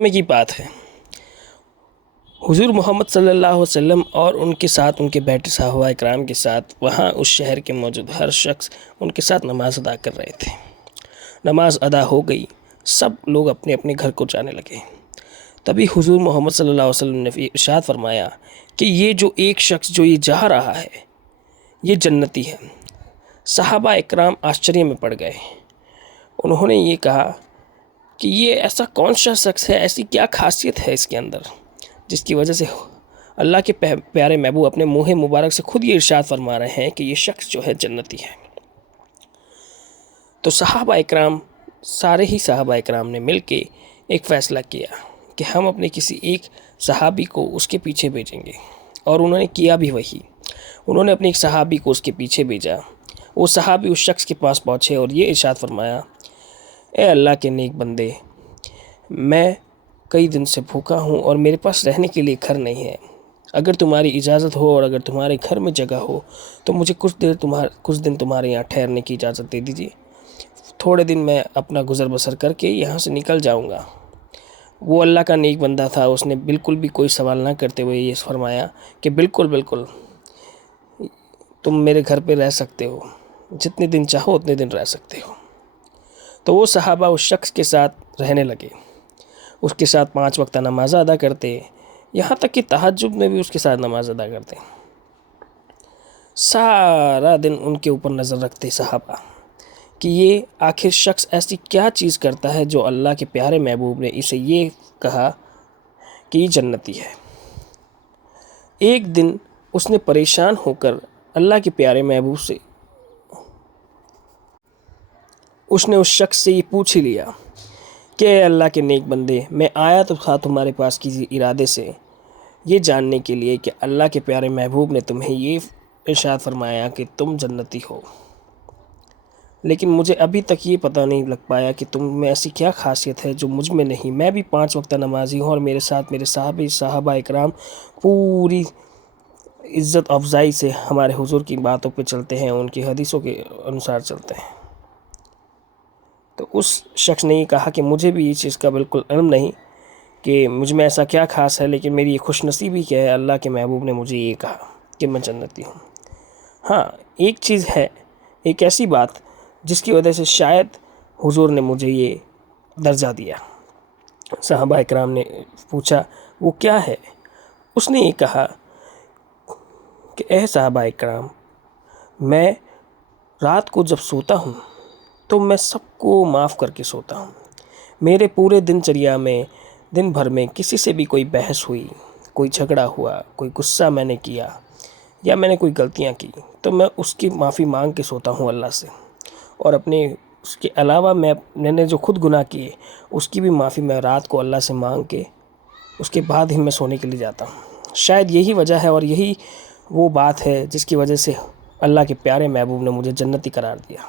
میں کی بات ہے، حضور محمد صلی اللہ علیہ وسلم اور ان کے ساتھ ان کے بیٹے صحابہ اکرام کے ساتھ وہاں اس شہر کے موجود ہر شخص ان کے ساتھ نماز ادا کر رہے تھے۔ نماز ادا ہو گئی، سب لوگ اپنے اپنے گھر کو جانے لگے۔ تبھی حضور محمد صلی اللہ علیہ وسلم نے ارشاد فرمایا کہ یہ جو ایک شخص جو یہ جا رہا ہے یہ جنتی ہے۔ صحابہ اکرام آشچرے میں پڑ گئے۔ انہوں نے یہ کہا کہ یہ ایسا کون سا شخص ہے، ایسی کیا خاصیت ہے اس کے اندر جس کی وجہ سے اللہ کے پیارے محبوب اپنے منہ مبارک سے خود یہ ارشاد فرما رہے ہیں کہ یہ شخص جو ہے جنتی ہے۔ تو صحابہ اکرام، سارے ہی صحابہ اکرام نے مل کے ایک فیصلہ کیا کہ ہم اپنے کسی ایک صحابی کو اس کے پیچھے بھیجیں گے، اور انہوں نے کیا بھی وہی۔ انہوں نے اپنے ایک صحابی کو اس کے پیچھے بھیجا۔ وہ صحابی اس شخص کے پاس پہنچے اور یہ ارشاد فرمایا، اے اللہ کے نیک بندے، میں کئی دن سے بھوکا ہوں اور میرے پاس رہنے کے لیے گھر نہیں ہے۔ اگر تمہاری اجازت ہو اور اگر تمہارے گھر میں جگہ ہو تو مجھے کچھ دن تمہارے یہاں ٹھہرنے کی اجازت دے دیجیے۔ تھوڑے دن میں اپنا گزر بسر کر کے یہاں سے نکل جاؤں گا۔ وہ اللہ کا نیک بندہ تھا، اس نے بالکل بھی کوئی سوال نہ کرتے ہوئے یہ فرمایا کہ بالکل تم میرے گھر پہ رہ سکتے ہو، جتنے دن چاہو اتنے دن رہ سکتے ہو۔ تو وہ صحابہ اس شخص کے ساتھ رہنے لگے، اس کے ساتھ 5 وقتہ نماز ادا کرتے، یہاں تک کہ تہجد میں بھی اس کے ساتھ نماز ادا کرتے۔ سارا دن ان کے اوپر نظر رکھتے صحابہ کہ یہ آخر شخص ایسی کیا چیز کرتا ہے جو اللہ کے پیارے محبوب نے اسے یہ کہا کہ یہ جنتی ہے۔ ایک دن اس نے پریشان ہو کر اللہ کے پیارے محبوب سے اس نے اس شخص سے یہ پوچھ ہی لیا کہ اے اللہ کے نیک بندے، میں آیا تو تھا تمہارے پاس کسی ارادے سے یہ جاننے کے لیے کہ اللہ کے پیارے محبوب نے تمہیں یہ ارشاد فرمایا کہ تم جنتی ہو، لیکن مجھے ابھی تک یہ پتہ نہیں لگ پایا کہ تم میں ایسی کیا خاصیت ہے جو مجھ میں نہیں۔ میں بھی 5 وقتہ نمازی ہوں اور میرے ساتھ میرے صحابہ اکرام پوری عزت افزائی سے ہمارے حضور کی باتوں پہ چلتے ہیں، ان کی حدیثوں کے انسار چلتے ہیں۔ تو اس شخص نے یہ کہا کہ مجھے بھی اس چیز کا بالکل علم نہیں کہ مجھ میں ایسا کیا خاص ہے، لیکن میری یہ خوش نصیبی کیا ہے، اللہ کے محبوب نے مجھے یہ کہا کہ میں جنتی ہوں۔ ہاں، ایک چیز ہے، ایک ایسی بات جس کی وجہ سے شاید حضور نے مجھے یہ درجہ دیا۔ صحابہ اکرام نے پوچھا وہ کیا ہے؟ اس نے یہ کہا کہ اے صحابہ اکرام، میں رات کو جب سوتا ہوں تو میں سب کو معاف کر کے سوتا ہوں۔ میرے پورے دنچریا میں، دن بھر میں کسی سے بھی کوئی بحث ہوئی، کوئی جھگڑا ہوا، کوئی غصہ میں نے کیا یا میں نے کوئی غلطیاں کی تو میں اس کی معافی مانگ کے سوتا ہوں اللہ سے، اور اس کے علاوہ میں نے جو خود گناہ کیے اس کی بھی معافی میں رات کو اللہ سے مانگ کے اس کے بعد ہی میں سونے کے لیے جاتا ہوں۔ شاید یہی وجہ ہے اور یہی وہ بات ہے جس کی وجہ سے اللہ کے پیارے محبوب نے مجھے جنتی قرار دیا۔